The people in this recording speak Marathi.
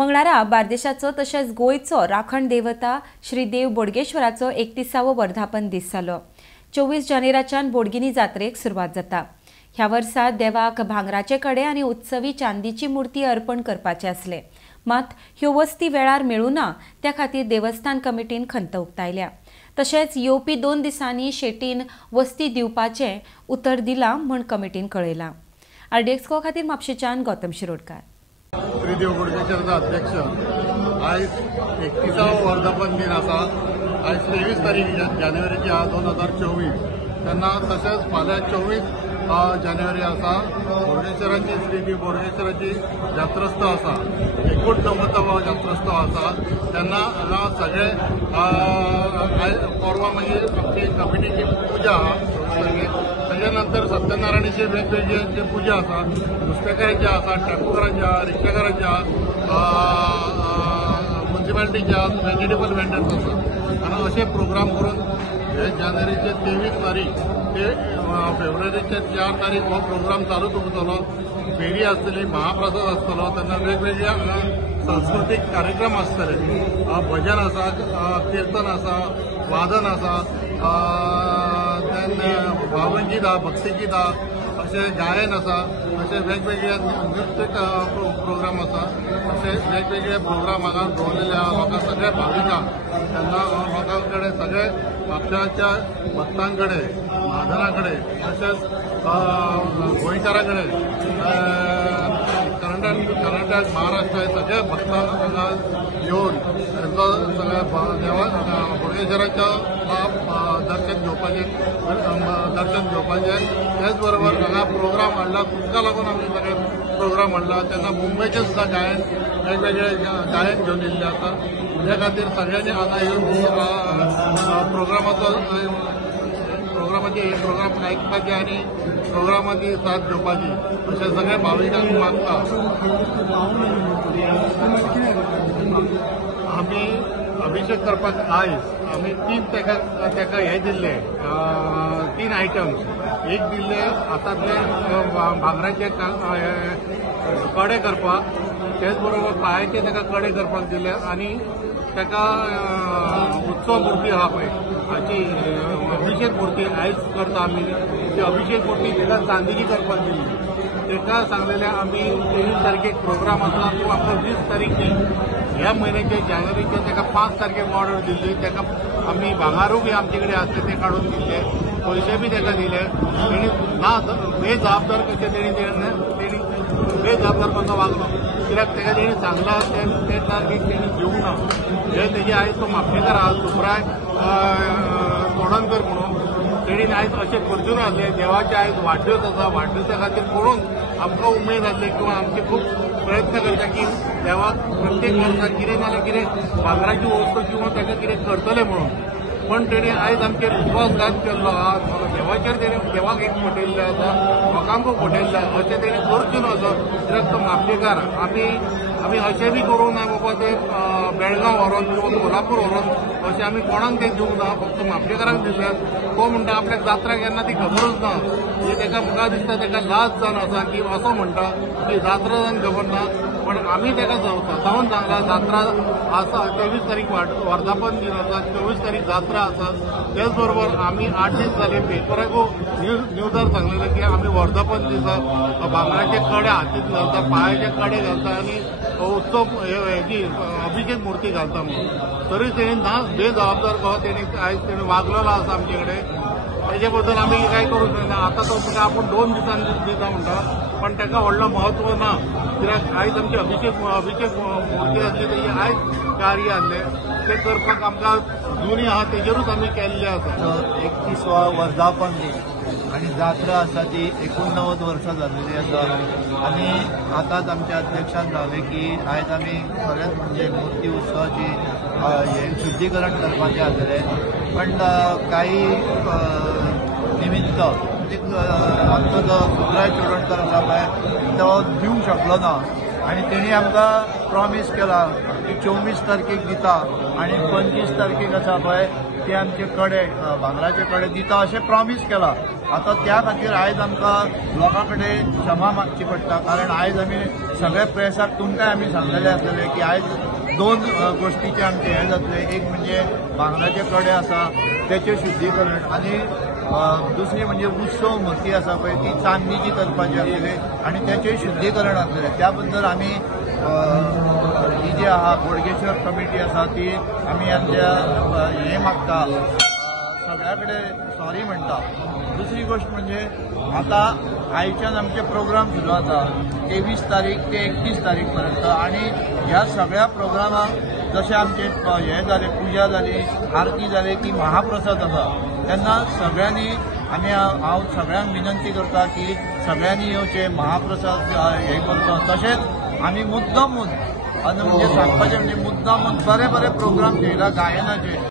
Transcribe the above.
मंगळारा बार्देशाचो तशेंच गोंयचो राखण देवता श्री देव बोडगेश्वराचो 31वो वर्धापन दीस जालो। 24 जानेराच्यान बोडगिनी जात्रेक सुरवात जाता। ह्या वर्सा देवाक भांगराचे कडे आनी उत्सवी चांदीची मूर्ती अर्पण करपाचे आसले, मात ह्यो वस्ती वेळार मेळूना, त्या खातीर देवस्थान कमिटीन खंत उक्तायल्या। तशेंच येवपी 2 दिसांनी शेटीन वस्ती दिवपाचें उतर दिलां म्हण कमिटीन कळयलां। आरडीएक्सको खातीर म्हापशेच्यान गौतम शिरोडकार। श्री देव बोडगेश्वराचो अध्यक्ष आयज 31वो वर्धापन दिन आसा। आयज 23 तारीख जानेवारीची 2024 तेन्ना तशेंच फाल्यां 24 जानेवारी आसा बोडगेश्वराची श्री देव बोडगेश्वराची जात्रोत्सव आसा। 89वो जात्रोत्सव आसा तेन्ना हांगा सगळे परवा मागीर आमची कमिटीची पुजा आहा। ताच्या नंतर सत्यनारायणाची वेगवेगळी पुजा आसा, नुस्तेकारांची आसा, टेम्पोकारांची आहा, रिक्षाकारांची आहा, म्युनिसिपालिटीची आहा, व्हेजिटेबल वेंडर्स आसा आनी अशे प्रोग्राम करून हे जानेवारीचे 23 तारीख ते फेब्रुवारीचे 4 तारीख हो प्रोग्राम चालूच उरतलो। फेरी आसतली, महाप्रसाद आसतलो, तेन्ना वेगवेगळ्या सांस्कृतीक कार्यक्रम आसतले। भजन आसा, कीर्तन आसा, वादन आसा, भावगीत आहा, भक्तिगीत आहा, अशे गायन आसा, अशे वेगवेगळे नृत्य प्रोग्राम आसा। अशे वेगवेगळे प्रोग्राम हांगा दवरलेले आहा। म्हाका सगळे भाविकांक तेन्ना लोकां कडेन सगळे म्हापशाच्या भक्तां कडेन, महाजनां कडेन तशेंच गोंयकारां कडेन कर्नाटक महाराष्ट्र सगळे भक्तांक हांगा येवन तांचो सगळ्या बोडगेश्वराचो दर्शन घेवपाचें त्याच बरोबर हांगा प्रोग्राम हाडला। तुमकां लागून आमी सगळे प्रोग्राम हाडला। तेन्ना मुंबयचे सुद्दां गायन वेगवेगळे गायन घेवन येयल्ले आसा। त्या खातीर सगळ्यांनी हांगा येवन प्रोग्राम आयकपाचे आनी प्रोग्रामाची साथ घेवपाची अशें सगळे भाविकांक मागता। आमी अभिषेक करपाक आयज आमी 3 तेका हे दिल्ले, 3 आयटम्स। एक दिल्ले हातांतले भांगराचे कडे करपाक, तेच बरोबर पांयाचे तेका कडे करपाक दिले आनी तेका उत्सव मूर्ती आहा पळय हाची अभिषेक मूर्ती आयज करता आमी, ती अभिषेक मूर्ती तेका चांदीची करपाक दिल्ली। तेका सांगलेले आमी 23 तारखेक प्रोग्राम आसा, तो आमकां 20 तारीख ह्या म्हयन्याचे जानेवारीचे तेका 5 तारखेक ऑर्डर दिल्ली। तेका आमी भांगारूय बी आमचे कडेन आसले ते काडून दिले, पयशे बी तेका दिले। तेणी ना बेजबाबदार कशें तेणी बेजबाबदार कसो वागलो, कित्याक तेका तेणी सांगला ते तारखेक तेणी दिवंक ना। हे तेजे आयज तो म्हापशेकार आहा सुप्राय तोडणकर म्हणून, तेणी आयज अशें करचून आसले। देवाचे आयज वाडदीस आसा, वाडदिसा खातीर पळोवन आमकां उमेद आसली किंवा आमचे खूब प्रयत्न करता की देवाक प्रत्येक वर्साक कितें नाल्यार कितें भांगराची वस्त किंवा ताका कितें करतले म्हणून। पण तेणी आयज आमचेर विश्वासघात केल्लो आहा। देवाचेर तेणी देवाक एक फटयल्लें आसा, लोकांकूय फटयल्लें अशें तेणी करचून असो। कित्याक तो म्हापशेकार आमी अशें बी करूं ना बाबा ते बेळगांव व्हरोन किंवा कोल्हापूर व्हरोन अशें आमी कोणाक तें दिवंक ना, फक्त म्हापशेकाराक दिल्यात। तो म्हणटा आपल्याक जात्रा केन्ना ती खबरूच ना, ही तेका म्हाका दिसता तेका लाज जावन आसा की असो म्हणटा की जात्रा जावन खबर ना। पण आमी तेका सदांच सांगला जात्रा आसा, 23 तारीख वर्धापन दीन आसा, 24 तारीख जात्रा आसा। तेच बरोबर आमी 8 दीस जाले पेपराकू न्यूजार सांगलेलें की आमी वर्धापन दिसा भांगराचे कडे हातींत घालता, पांयाचे कडे घालता आनी उत्सव हेची अभिषेक मूर्ती घालता म्हणून। तरी तेणी ना बेजबाबदार कहो तेणी आयज तेणी वागलेलो आसा आमचे कडेन। तेजे बद्दल आमी काय करूंक जायना। आतां तो तुका आपूण 2 दिसांनी दिता म्हणटा, पण तेका व्हडलो महत्व ना। कित्याक आयज आमची अभिषेक मूर्ती आसली तेजे आयज कार्य आसले ते करपाक आमकां जुनी आहा तेजेरूच आमी केल्ले आसा। 31वा वर्धापन दीन आनी जात्रा आसा ती 89 वर्सां जाल्लेली आसा आनी आतांच आमच्या अध्यक्षान सांगलें की आयज आमी खरेंच म्हणजे मूर्ती उत्सवाची हे शुद्धीकरण करपाचें आसलें। पण काही निमित्त आमचो जो सुप्राय चोडणकर आसा पळय तो दिवंक शकलो ना। आणि तेणी आमकां प्रॉमीस केला की 24 तारखेक दिता आणि 25 तारखेक आसा पळय ते आमचे कडे भांगराचे कडे दिता अशें प्रॉमीस केला. आता त्या खातीर आयज आमकां लोकां कडेन क्षमा मागची पडटा, कारण आयज आमी सगळे प्रेसाक तुमकांय आमी सांगलेले आसलेले की आयज 2 गोष्टीचे आमचे हे जातले. एक म्हणजे भांगराचे कडे आसा त्याचे शुद्धीकरण आणि दुसरी म्हणजे उत्सव मूर्ती आसा पळय ती चांदीची करपाची आसलेली आणि त्याचे शुद्धीकरण आसलेले. त्या बद्दल आमी ही जी आहा बोडगेश्वर कमिटी आसा ती आमी आमच्या हे मागता सगळ्या कडेन सॉरी म्हणटा. दुसरी गोष्ट म्हणजे आता आयच्यान आमचे प्रोग्राम सुरू जाता 23 तारीख ते 31 तारीख पर्यंत आणि ह्या सगळ्या प्रोग्रामाक जशें आमचे हे जाले पुजा जाली आरती जाली की महाप्रसाद आसा तेन्ना सगळ्यांनी आमी हांव सगळ्यांक विनंती करता की सगळ्यांनी येवचे महाप्रसाद हे करचो. तशेंच आमी मुद्दामून आनी म्हणजे सांगपाचें म्हणजे मुद्दामून बरे बरे प्रोग्राम केला गायनाचे.